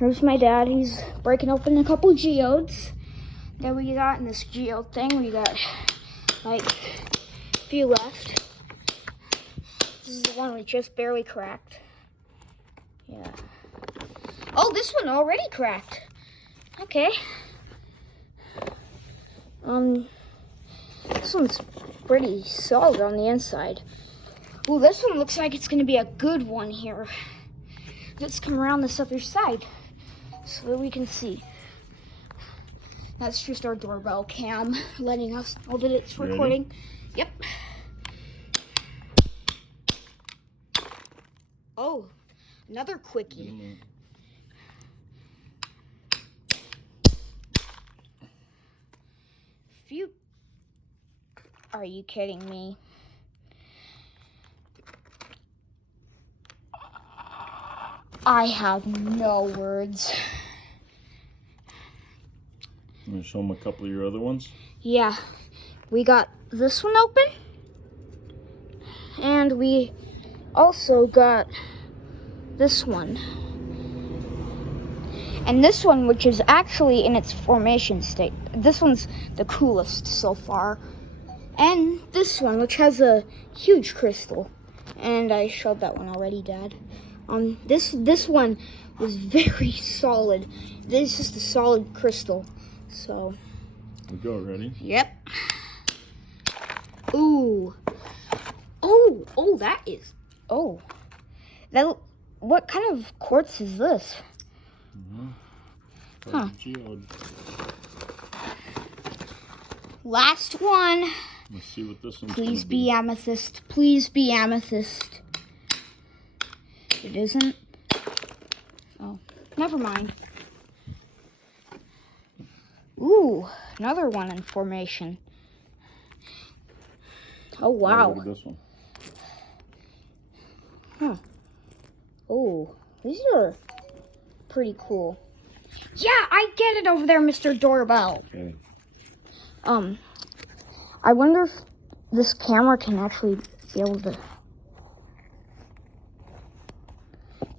Here's my dad. He's breaking open a couple geodes that we got in this geode thing. We got like a few left. This is the one we just barely cracked. Yeah. Oh, this one already cracked. Okay. This one's pretty solid on the inside. Ooh, this one looks like it's gonna be a good one here. Let's come around this other side so that we can see. That's just our doorbell cam letting us know that it's recording. Ready? Yep. Oh, another quickie. Phew. Are you kidding me? I have no words. I'm going to show them a couple of your other ones. Yeah, we got this one open. And we also got this one. And this one, which is actually in its formation state. This one's the coolest so far. And this one, which has a huge crystal. And I showed that one already, Dad. This one was very solid. This is the solid crystal. So. We go, ready? Yep. Ooh. Oh, that is. Oh. That. What kind of quartz is this? Huh. Geode. Last one. Let's see what this one's Please be amethyst. Please be amethyst. It isn't. Oh, never mind. Ooh, another one in formation. Oh, wow. Look at this one. Huh. Oh, these are pretty cool. Yeah, I get it over there, Mr. Doorbell. Okay. I wonder if this camera can actually be able to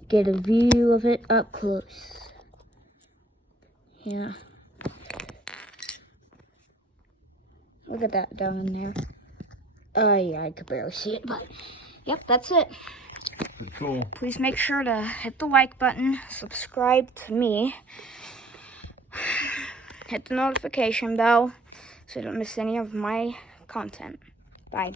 get a view of it up close. Yeah. Look at that down in there. Yeah, I could barely see it, but yep, that's it. Pretty cool. Please make sure to hit the like button, subscribe to me, hit the notification bell so you don't miss any of my content. Bye.